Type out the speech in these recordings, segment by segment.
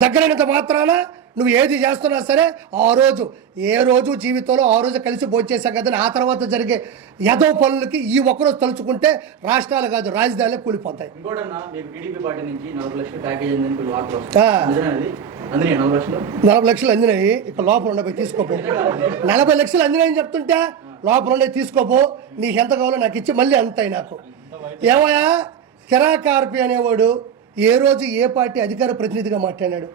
దగ్గరైనంత మాత్రాన నువ్వు ఏది చేస్తున్నా సరే ఆ రోజు ఏ రోజు జీవితంలో ఆ రోజు కలిసి భోంచేసాం కదా ఆ తర్వాత జరిగే యదో పనులకి ఈ ఒక్కరోజు తలుచుకుంటే రాష్ట్రాలు కాదు రాజధానులే కూలిపోతాయి. నలభై లక్షల అందినాయి ఇక్కడ లోపల ఉండబోయి తీసుకోపో. నలభై లక్షలు అందినాయని చెప్తుంటే లోపల ఉండే తీసుకోపో. నీకు ఎంత కావాలో నాకు ఇచ్చి మళ్ళీ అంతాయి నాకు. ఏమయ్యా? కిరాకార్పి అనేవాడు ఏ రోజు ఏ పార్టీ అధికార ప్రతినిధిగా మాట్లాడాడు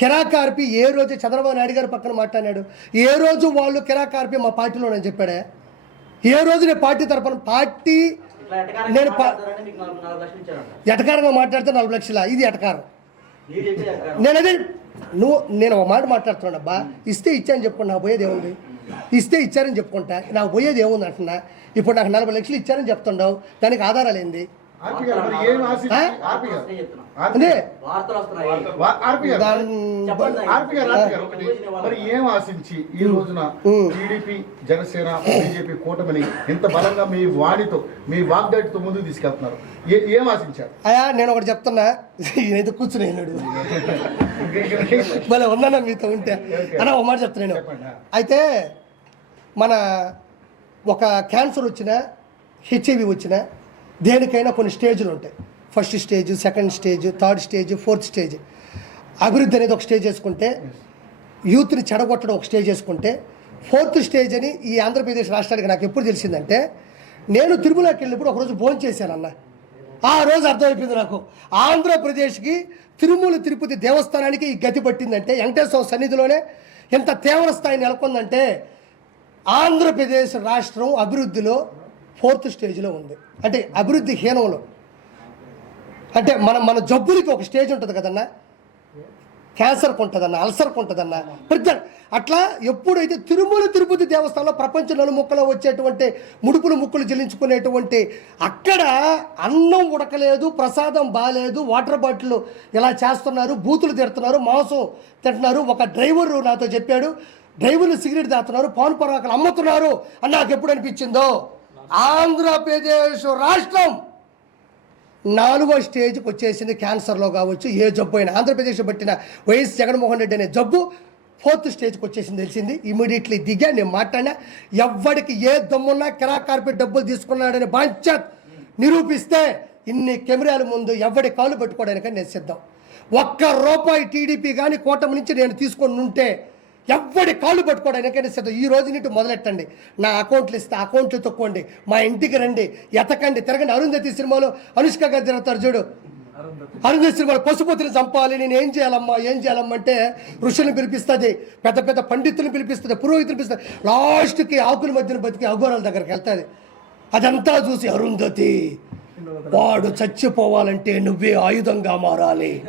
కిరాకార్పి ఏ రోజు చంద్రబాబు నాయుడు గారి పక్కన మాట్లాడాడు ఏ రోజు వాళ్ళు కిరాకార్పి మా పార్టీలోనని చెప్పాడా? ఏ రోజు నేను పార్టీ తరపున పార్టీ నేను ఎటకారంగా మాట్లాడితే నలభై లక్షల? ఇది ఎటకారం. చెప్పే నేను అదే నువ్వు నేను ఒక మాట మాట్లాడుతున్నాను అబ్బా. ఇస్తే ఇచ్చాను చెప్పుకుంటా నాకు పోయేది ఏముంది? ఇస్తే ఇచ్చారని చెప్పుకుంటా నాకు పోయేది ఏముంది అంటున్నా? ఇప్పుడు నాకు నలభై లక్షలు ఇచ్చారని చెప్తుండవు దానికి ఆధారాలు ఏంది? గారు మరి ఏం ఆశించి ఈ రోజున. టీడీపీ జనసేన బీజేపీ కూటమిని ఇంత బలంగా మీ వాణితో మీ వాగ్దాటితో ముందుకు తీసుకెళ్తున్నారు? ఏ- ఏం ఆశించారు? అయా నేను ఒకటి చెప్తున్నా. ఈయనైతే కూర్చుని భలే ఉందన్నా మీతో ఉంటే. అన్న ఒక మాట చెప్తున్నాను. అయితే మన ఒక క్యాన్సర్ వచ్చినా హెచ్ఐవి వచ్చినా దేనికైనా కొన్ని స్టేజ్లు ఉంటాయి. First stage second stage third stage fourth stage. అభివృద్ధి అనేది ఒక స్టేజ్ వేసుకుంటే యూత్ని చెడగొట్టడం ఒక స్టేజ్ వేసుకుంటే ఫోర్త్ స్టేజ్ అని ఈ ఆంధ్రప్రదేశ్ రాష్ట్రానికి నాకు ఎప్పుడు తెలిసిందంటే నేను తిరుమలకి వెళ్ళినప్పుడు ఒకరోజు భోజనం చేశానన్న ఆ రోజు అర్థమైపోయింది నాకు. ఆంధ్రప్రదేశ్కి తిరుమల తిరుపతి దేవస్థానానికి ఈ గతి పట్టిందంటే వెంకటేశ్వర సన్నిధిలోనే ఎంత తీవ్ర స్థాయి నెలకొందంటే ఆంధ్రప్రదేశ్ రాష్ట్రం అభివృద్ధిలో ఫోర్త్ స్టేజ్లో ఉంది. అంటే అభివృద్ధి హీనంలో. అంటే మన మన జబ్బులకి ఒక స్టేజ్ ఉంటుంది కదన్నా? క్యాన్సర్కి ఉంటుందన్న అల్సర్కి ఉంటుందన్న ప్రతి అట్లా ఎప్పుడైతే తిరుమల తిరుపతి దేవస్థానంలో ప్రపంచ నలుముక్కలో వచ్చేటువంటి ముడుపులు ముక్కులు చెల్లించుకునేటువంటి అక్కడ అన్నం ఉడకలేదు ప్రసాదం బాగాలేదు వాటర్ బాటిల్ ఇలా చేస్తున్నారు బూతులు తిడుతున్నారు మాంసం తింటున్నారు. ఒక డ్రైవరు నాతో చెప్పాడు డ్రైవర్లు సిగరెట్ దాతున్నారు పాన్ పరాకులు అమ్ముతున్నారు అని నాకు ఎప్పుడు అనిపించిందో? ఆంధ్రప్రదేశ్ రాష్ట్రం నాలుగో స్టేజ్కి వచ్చేసింది క్యాన్సర్లో కావచ్చు ఏ జబ్బు అయినా. ఆంధ్రప్రదేశ్ పట్టిన వైఎస్ జగన్మోహన్ రెడ్డి అనే జబ్బు ఫోర్త్ స్టేజ్కి వచ్చేసింది తెలిసింది. ఇమీడియట్లీ దిగా నేను మాట్లాడినా ఎవ్వడికి ఏ దమ్మున్నా కిరా కార్పెట్ డబ్బులు తీసుకున్నాడని బాధ్యత నిరూపిస్తే ఇన్ని కెమెరాల ముందు ఎవడి కాలు పెట్టుకోవడానికని నేను సిద్ధం. ఒక్క రూపాయి టీడీపీ కానీ కూటమి నుంచి నేను తీసుకొని ఉంటే ఎవ్వడి కాళ్ళు పట్టుకోవడానికైనా సిద్ధం. ఈ రోజు నీటి మొదలెట్టండి. నా అకౌంట్లు ఇస్తే అకౌంట్లు తొక్కోండి మా ఇంటికి రండి. ఎతకండి. తిరగండి. అరుంధతి సినిమాలో అనుష్క గారు తిరుగుతారు చూడు. అరుంధతి సినిమాలో పశుపతిని చంపాలి. నేను ఏం చేయాలమ్మా? ఏం చేయాలమ్మా అంటే ఋషులను పిలిపిస్తుంది. పెద్ద పెద్ద పండితులను పిలిపిస్తుంది. పురోహితులు పిలుస్తుంది లాస్ట్కి ఆకుల మధ్యన బతికి అఘోరాల దగ్గరికి వెళ్తుంది. అదంతా చూసి అరుంధతి వాడు చచ్చిపోవాలంటే నువ్వే ఆయుధంగా మారాలి.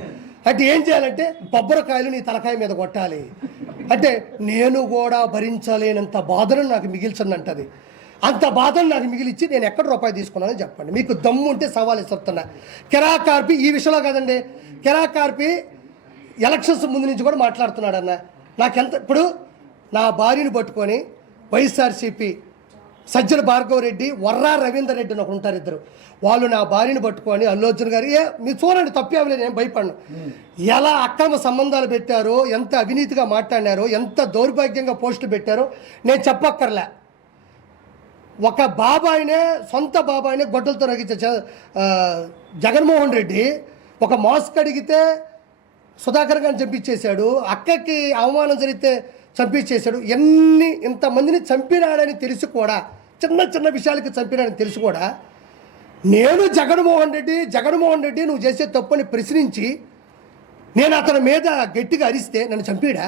అంటే ఏం చేయాలంటే బొబ్బరకాయలు నీ తలకాయ మీద కొట్టాలి. అంటే నేను కూడా భరించలేనంత బాధను నాకు మిగిల్చిందంటది. అంత బాధను నాకు మిగిలిచ్చి నేను ఎక్కడ రూపాయి తీసుకున్నానని చెప్పండి. మీకు దమ్ము ఉంటే సవాల్ ఇస్తున్నా కెరాకార్పి ఈ విషయంలో కాదండి. కెరాకార్పి ఎలక్షన్స్ ముందు నుంచి కూడా మాట్లాడుతున్నాడు అన్న నాకెంత ఇప్పుడు నా భార్యను పట్టుకొని వైఎస్ఆర్సీపీ సజ్జల భార్గవ రెడ్డి వర్రా రవీందర్ రెడ్డి అని ఒకరు ఉంటారు ఇద్దరు. వాళ్ళు నా భార్యను పట్టుకొని అల్లు అర్జున్ గారు ఏ మీరు చూడండి తప్పేమలేదు నేను భయపడను. ఎలా అక్రమ సంబంధాలు పెట్టారో ఎంత అవినీతిగా మాట్లాడినారో ఎంత దౌర్భాగ్యంగా పోస్టులు పెట్టారో నేను చెప్పక్కర్లే. ఒక బాబాయినే సొంత బాబాయినే గొడ్డలతో రగించే జగన్మోహన్ రెడ్డి ఒక మాస్క్ అడిగితే సుధాకర్ గారిని చంపించేశాడు అక్కకి అవమానం జరిగితే చంపించేశాడు ఎన్ని ఇంతమందిని చంపినాడని తెలిసి కూడా చిన్న చిన్న విషయాలకి చంపినాడని తెలిసి కూడా నేను జగన్మోహన్ రెడ్డి జగన్మోహన్ రెడ్డి నువ్వు చేసే తప్పని ప్రశ్నించి నేను అతని మీద గట్టిగా అరిస్తే నన్ను చంపాడా?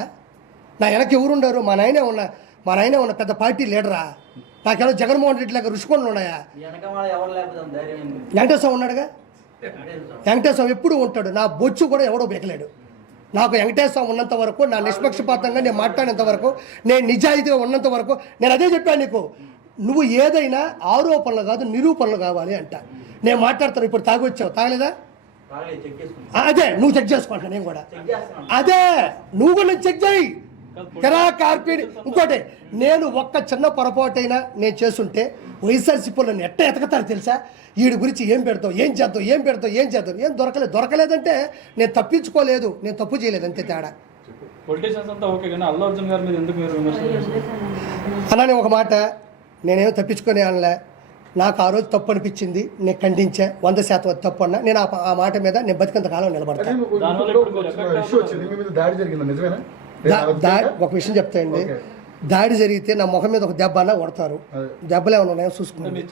నా వెనక ఎవరుండారు మా నాయనే ఉన్న మా నాయనే ఉన్న పెద్ద పార్టీ లీడరా? నాకేమో జగన్మోహన్ రెడ్డి లాగా రుషికొండలు ఉన్నాయా? వెంకటేశ్వర ఉన్నాడుగా? వెంకటేశ్వర ఎప్పుడు ఉంటాడు? నా బొచ్చు కూడా ఎవడో బెకలేడు. నాకు వెంకటేశ్వర ఉన్నంత వరకు నా నిష్పక్షపాతంగా నేను మాట్లాడినంత వరకు నేను నిజాయితీగా ఉన్నంత వరకు నేను అదే చెప్పాను నీకు. నువ్వు ఏదైనా ఆరోపణలు కాదు నిరూపణలు కావాలి అంట. నేను మాట్లాడతాను ఇప్పుడు తాగొచ్చావు తాగలేదా? అదే నువ్వు చెక్ చేసుకుంటా నేను కూడా. అదే నువ్వు కూడా చెక్ చేయి. తెరా కార్పీని ఇంకోటి నేను ఒక్క చిన్న పొరపాటైనా నేను చేస్తుంటే వైఎస్ఆర్సీపీలో నన్ను ఎట్ట ఎతకతారు తెలుసా? వీడి గురించి ఏం పెడతావు ఏం చేద్దాం ఏం పెడతావు ఏం చేద్దాం ఏం దొరకలేదు దొరకలేదంటే నేను తప్పించుకోలేదు నేను తప్పు చేయలేదు అంతే తేడా. పొలిటీషియన్స్ అంతా ఓకే కానీ అల్లు అర్జున్ గారి మీద ఎందుకు మీరు విమర్శలు చేస్తున్నారు? అలానే ఒక మాట నేనేం తప్పించుకొని అనలే నాకు ఆ రోజు తప్పు అనిపించింది నేను ఖండించా. వంద శాతం అది తప్పు అన్నా. నేను ఆ మాట మీద నేను బతికంత కాలం నిలబడతాను ఒక ఇష్యూ వచ్చింది? మీ మీద దాడి జరిగింది? నిజమేనా? దా- దా- ఒక విషయం చెప్తాయండి ఓకే. దాడి జరిగితే నా ముఖం మీద ఒక దెబ్బ అన్నా కొడతారు. దెబ్బలు ఏమైనా ఉన్నాయో చూసుకోండి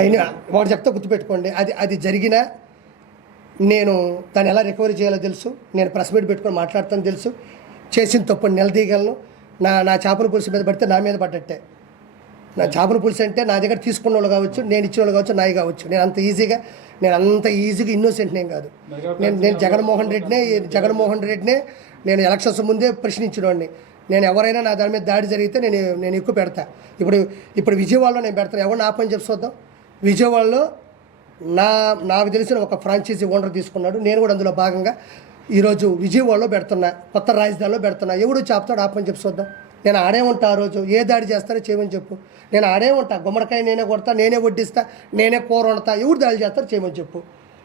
అయినా వాడు చెప్తే గుర్తుపెట్టుకోండి. అది అది జరిగినా నేను దాన్ని ఎలా రికవరీ చేయాలో తెలుసు. నేను ప్రెస్ మీట్ పెట్టుకొని మాట్లాడతాను తెలుసు. చేసిన తప్పు నిలదీయగలను. నా నా చేపల పులుసు మీద పడితే నా మీద పడ్డట్టే. నా చేపల పులుసు అంటే నా దగ్గర తీసుకున్న వాళ్ళు కావచ్చు నేను ఇచ్చిన వాళ్ళు కావచ్చు నాయి కావచ్చు. నేను అంత ఈజీగా నేను అంత ఈజీగా ఇన్నోసెంట్ నేను కాదు. నేను నేను జగన్మోహన్ రెడ్డినే జగన్మోహన్ రెడ్డినే నేను ఎలక్షన్స్ ముందే ప్రశ్నించినవాడిని నేను ఎవరైనా నా దాని మీద దాడి జరిగితే నేను నేను ఎక్కువ పెడతా. ఇప్పుడు ఇప్పుడు విజయవాడలో నేను పెడతాను. ఎవరు నా పని చెప్పి చూద్దాం. విజయవాడలో నా నాకు తెలిసిన ఒక ఫ్రాంచైజీ ఓనర్ తీసుకున్నాడు. నేను కూడా అందులో భాగంగా ఈరోజు విజయవాడలో పెడుతున్నా. కొత్త రాజధానిలో పెడుతున్నా. ఎవడు చెప్తాడు ఆ పని చెప్పి చూద్దాం. నేను ఆడే ఉంటా ఆ రోజు. ఏ దాడి చేస్తారో చేయమని చెప్పు. నేను ఆడే ఉంటా. గుమ్మడికాయ నేనే కొడతా నేనే వడ్డిస్తా నేనే కూర వండుతా. ఎవరు దాడి చేస్తారో చేయమని చెప్పు.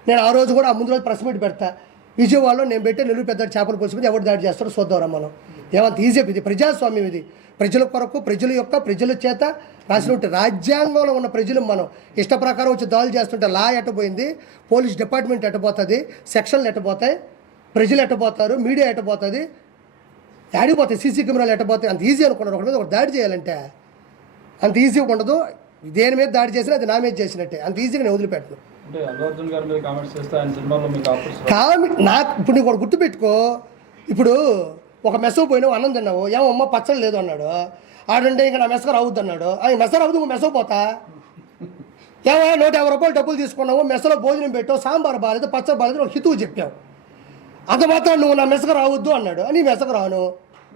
నేను ఆ రోజు కూడా ఆ ముందు రోజు ప్రెస్ మీట్ పెడతా. విజయవాడలో నేను పెట్టే నెల్లూరు పెద్ద చేపలు పోసుకుని ఎవరు దాడి చేస్తాడో చూద్దాం మనం. ఏమంత ఈజీ ఇది ప్రజాస్వామ్యం ఇది. ప్రజల కొరకు ప్రజల యొక్క ప్రజల చేత రాసినట్టు రాజ్యాంగంలో ఉన్న ప్రజలు మనం ఇష్ట ప్రకారం వచ్చి దాడులు చేస్తుంటే లా ఎట్టపోయింది పోలీస్ డిపార్ట్మెంట్ ఎట్టపోతుంది సెక్షన్లు ఎట్టపోతాయి ప్రజలు ఎట్టపోతారు మీడియా ఎట్టపోతుంది ఆడిపోతాయి సీసీ కెమెరాలు ఎట్టపోతాయి అంత ఈజీ అనుకున్నారు ఒకటి మీద ఒక దాడి చేయాలంటే. అంత ఈజీగా ఉండదు. దేని మీద దాడి చేసినా అది నా మీద చేసినట్టే. అంత ఈజీగా నేను వదిలిపెట్టను. నాకు ఇప్పుడు నీకు గుర్తుపెట్టుకో. ఇప్పుడు ఒక మెస పోయినావు అన్నం తిన్నావు. ఏమమ్మ పచ్చడి లేదు అన్నాడు. ఆడంటే ఇంకా నా మెసక రావద్దు అన్నాడు. ఆయన మెస రావద్దు మెస పోతా? ఏమో నూట యాభై రూపాయలు డబ్బులు తీసుకున్నావు మెసలో భోజనం పెట్టావు సాంబార్ బాగాలేదు పచ్చడి బాగాలేదు ఒక హితువు చెప్పావు. అంత మాత్రం నువ్వు నా మెసక రావద్దు అన్నాడు. నీ మెసక రాను.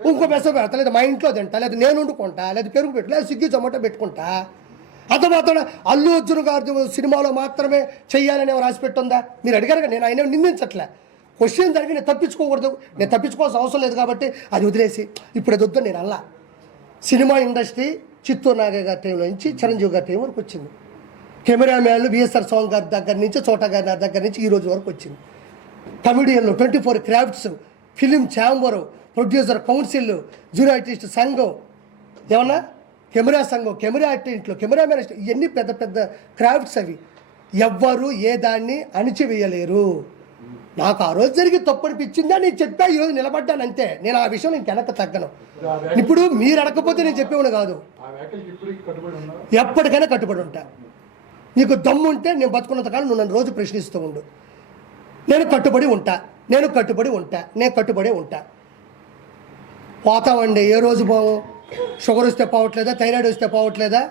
ఇంకో మెస పెడతా లేదా మా ఇంట్లో తింటా లేదా నేను వండుకుంటా లేదా పెరుగు పెట్టు లేదా స్విగ్గీ జొమాటో పెట్టుకుంటా. అంత మాత్రం అల్లు అర్జున్ గారి సినిమాలో మాత్రమే చెయ్యాలని ఎవరు రాసి పెట్టుందా మీరు అడిగారు కదా, నేను ఆయన నిందించట్లే. క్వశ్చన్ జరిగి నేను తప్పించుకోకూడదు. నేను తప్పించుకోవాల్సిన అవసరం లేదు కాబట్టి అది వదిలేసి ఇప్పుడు అది వద్దు నేను అల్లా సినిమా ఇండస్ట్రీ చిత్తూరు నాగయ్య గారి టైంలో నుంచి చిరంజీవి గారి టైం వరకు వచ్చింది. కెమెరామ్యాన్లు బిఎస్ఆర్ సోన్ గారి దగ్గర నుంచి చోటా గారి దగ్గర నుంచి ఈ రోజు వరకు వచ్చింది. కమిడియన్లు twenty four crafts film chamber producer council junior artist సంఘం. ఏమన్నా? కెమెరా సంఘం కెమెరా ఆర్టిస్టులు కెమెరా మ్యాన్ ఇవన్నీ పెద్ద పెద్ద క్రాఫ్ట్స్ అవి. ఎవ్వరు ఏ దాన్ని అణిచివేయలేరు. నాకు ఆ రోజు జరిగి తప్పు అనిపించిందా? నేను చెప్పా ఈరోజు నిలబడ్డాను అంతే. నేను ఆ విషయం నేను వెనక్కి తగ్గను. ఇప్పుడు మీరు అడగకపోతే నేను చెప్పేవాడు కాదు. ఎప్పటికైనా కట్టుబడి ఉంటా. నీకు దమ్ము ఉంటే నేను బతుకున్నంత కాలం నువ్వు నన్ను రోజు ప్రశ్నిస్తూ ఉండు. నేను కట్టుబడి ఉంటా. నేను కట్టుబడి ఉంటా. నేను కట్టుబడి ఉంటా. పోతామండి ఏ రోజు పోవు షుగర్ వస్తే పోవట్లేదా? థైరాయిడ్ వస్తే పోవట్లేదా?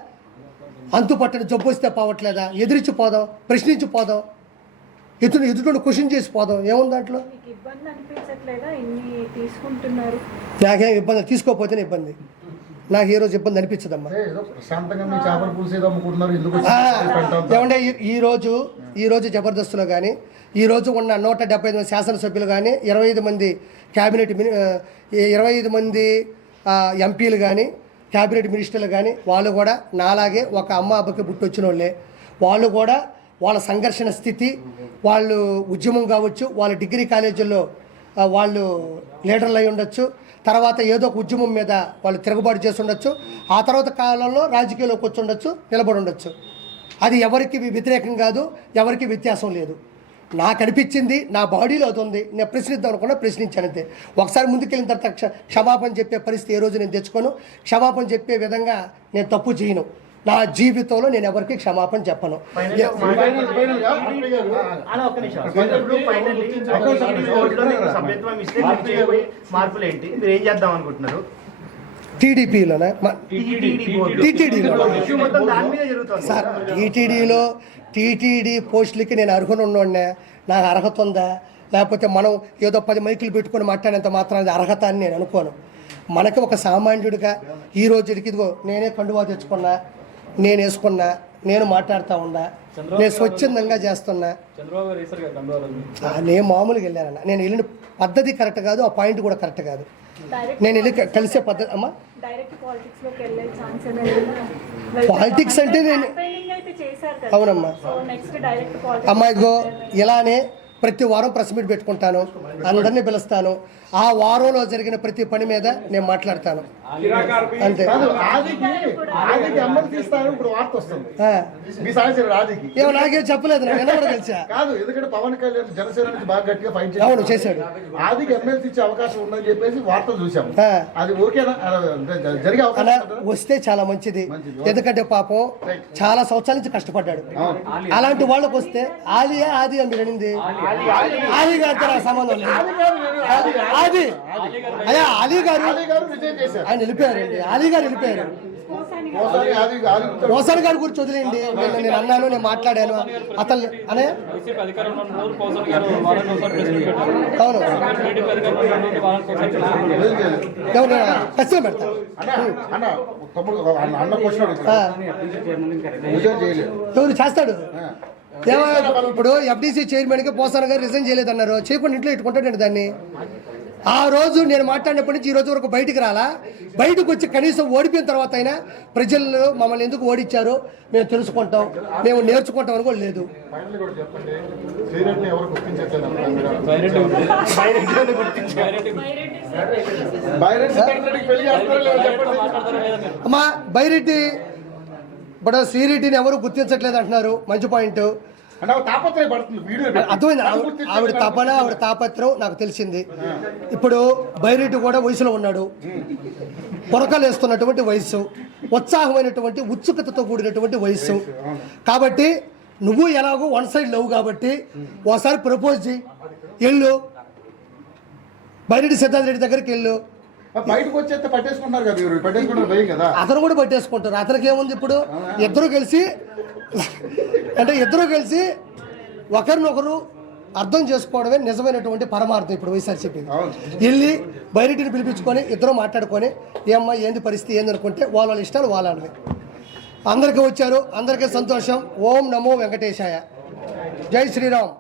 అంతు పట్టని జబ్బు వస్తే పోవట్లేదా? ఎదిరించి పోదాం ప్రశ్నించి పోదాం. ఎదురు ఎదుటి క్వశ్చన్ చేసి పోదాం. ఏముంది దాంట్లో? మీకు ఇబ్బంది అనిపించట్లేదా? ఇన్ని తీసుకుంటున్నారు. నాకేం ఇబ్బంది? తీసుకోకపోతేనే ఇబ్బంది. నాకు ఏ రోజు ఇబ్బంది అనిపించదమ్మా. ఏమంటే ఈ- ఈ రోజు ఈ రోజు జబర్దస్త్లో కానీ ఈ రోజు ఉన్న నూట డెబ్బై ఐదు మంది శాసనసభ్యులు కానీ ఇరవై ఐదు మంది క్యాబినెట్ ఇరవై ఐదు మంది ఎంపీలు కానీ క్యాబినెట్ మినిస్టర్లు కానీ వాళ్ళు కూడా నాలాగే ఒక అమ్మ అబ్బకి పుట్టొచ్చిన వాళ్ళే వాళ్ళు కూడా వాళ్ళ సంఘర్షణ స్థితి వాళ్ళు ఉద్యమం కావచ్చు వాళ్ళ డిగ్రీ కాలేజీల్లో వాళ్ళు లీడర్లు అయి ఉండొచ్చు. తర్వాత ఏదో ఒక ఉద్యమం మీద వాళ్ళు తిరుగుబాటు చేసి ఉండొచ్చు. ఆ తర్వాత కాలంలో రాజకీయాల్లోకి వచ్చి ఉండొచ్చు నిలబడి ఉండొచ్చు. అది ఎవరికి వ్యతిరేకం కాదు ఎవరికి వ్యత్యాసం లేదు. నాకు అనిపించింది నా బాడీలో అది ఉంది. నేను ప్రశ్నిద్దాం అనుకున్నా ప్రశ్నించాను అంతే. ఒకసారి ముందుకెళ్ళిన తర్వాత క్ష- క్షమాపణ చెప్పే పరిస్థితి ఏ రోజు నేను తెచ్చుకోను. క్షమాపణ చెప్పే విధంగా నేను తప్పు చేయను. నా జీవితంలో నేను ఎవరికి క్షమాపణ చెప్పను. మార్పులు ఏంటి మీరు ఏం చేద్దాం అనుకుంటున్నారు? టీడీపీలోనే. టీటీడీలో. ఇష్యూ మొత్తం దాని మీద జరుగుతుంది. సార్ టీటీడీలో టీటీడీ పోస్టులకి నేను అర్హునున్నోడినే నాకు అర్హత ఉందా? లేకపోతే మనం ఏదో పది మైకులు పెట్టుకొని మాట్లాడేంత మాత్రం అది అర్హత అని నేను అనుకోను. మనకి ఒక సామాన్యుడిగా ఈ రోజుకి ఇదిగో నేనే కండువా తెచ్చుకున్నా. నేను వేసుకున్నా నేను మాట్లాడుతూ ఉన్నా నేను స్వచ్ఛందంగా చేస్తున్నా. నేను మామూలుగా వెళ్ళానన్న. నేను వెళ్ళిన పద్ధతి కరెక్ట్ కాదు ఆ పాయింట్ కూడా కరెక్ట్ కాదు. డైరెక్ట్ నేను వెళ్ళి కలిసే పద్ధతి అమ్మా? డైరెక్ట్ పాలిటిక్స్లోకి వెళ్ళే ఛాన్స్ ఏమైనా Politics అంటే నేను- అవునమ్మా. సో నెక్స్ట్ డైరెక్ట్ పాలిటిక్స్ అమ్మా ఇగో ఇలానే ప్రతి వారం ప్రెస్ మీట్ పెట్టుకుంటాను. అందరినీ పిలుస్తాను. ఆ వారంలో జరిగిన ప్రతి పని మీద నేను మాట్లాడతాను. అంతే. ఆదికి ఆదికి ఎమ్మెల్సీ ఇస్తారు ఇప్పుడు వార్త వస్తుంది. ఆ, మీ సాయంత్రం ఆదికి. ఏమో నాకేం చెప్పలేదు నాకు కాదు ఎందుకంటే పవన్ కళ్యాణ్ జనసేన నుంచి బాగా గట్టిగా ఫైట్ చేశాడు. ఆదికి ఎమ్మెల్సీ ఇచ్చే అవకాశం ఉందని చెప్పేసి వార్తలు చూసాం ఆ. అది ఓకేనా? జరిగే అవకాశం? వస్తే చాలా మంచిది. ఎందుకంటే పాపం చాలా సంవత్సరాల నుంచి కష్టపడ్డాడు. అలాంటి వాళ్ళకి వస్తే ఆలియా ఆది అని మీరు అనింది? ఆలీ గారితో సంబంధం లేదు. ఆది. అయ్యా అలీ గారు ఆయన వెళ్ళిపోయారండి అలీ గారు వెళ్ళిపోయారు మోసన్ గారి గురించి వదిలేయండి. నేను నేను అన్నాను నేను మాట్లాడాను. అతను అనే అవును. ఎవరు? ఖచ్చితంగా చేయలేదు. ఎవరు చేస్తాడు? ఇప్పుడు ఎఫ్డీసీ చైర్మన్కి పోసాన గారు రిజైన్ చేయలేదన్నారు. చేయకుండా ఇంట్లో ఇట్టుకుంటాడండి దాన్ని. ఆ రోజు నేను మాట్లాడినప్పటి నుంచి ఈ రోజు వరకు బయటికి రాలా. బయటకు వచ్చి కనీసం ఓడిపోయిన తర్వాత అయినా ప్రజలు మమ్మల్ని ఎందుకు ఓడిచ్చారో మేము తెలుసుకుంటాం. మేము నేర్చుకుంటాం అని కూడా లేదు. అమ్మా బైరెడ్డి ఇప్పుడు శ్రీరెడ్డిని ఎవరు గుర్తించట్లేదు అంటున్నారు. మంచి పాయింట్. ఆవిడ. అర్థమైంది తపన ఆవిడ తాపత్రం నాకు తెలిసింది. ఇప్పుడు బైరెడ్డి కూడా వయసులో ఉన్నాడు. పొరకలు వేస్తున్నటువంటి వయస్సు ఉత్సాహమైనటువంటి ఉత్సుకతతో కూడినటువంటి వయస్సు. కాబట్టి నువ్వు ఎలాగో వన్ సైడ్ లవ్ కాబట్టి ఒకసారి ప్రపోజ్ చేయి వెళ్ళు. బైరెడ్డి సిద్ధార్థ రెడ్డి దగ్గరికి వెళ్ళు. బయటకు వచ్చేస్తే పట్టేసుకుంటున్నారు కదా ఇವರು పట్టేసుకుంటారు భయం కదా. అతను కూడా పట్టేసుకుంటారు. అతనికి ఏముంది ఇప్పుడు? ఇద్దరు కలిసి అంటే ఇద్దరు కలిసి ఒకరినొకరు అర్థం చేసుకోవడమే నిజమైనటువంటి పరమార్థం ఇప్పుడు వైఎస్ఆర్సీపీ అవును. వెళ్ళి బయటిని పిలిపించుకొని ఇద్దరు మాట్లాడుకొని ఏమ్మా ఏంది పరిస్థితి? ఏంది? అనుకుంటే వాళ్ళ వాళ్ళ ఇష్టాలు వాళ్ళవి. అందరికీ వచ్చారు అందరికీ సంతోషం. ఓం నమో వెంకటేశాయ. జై శ్రీరామ్.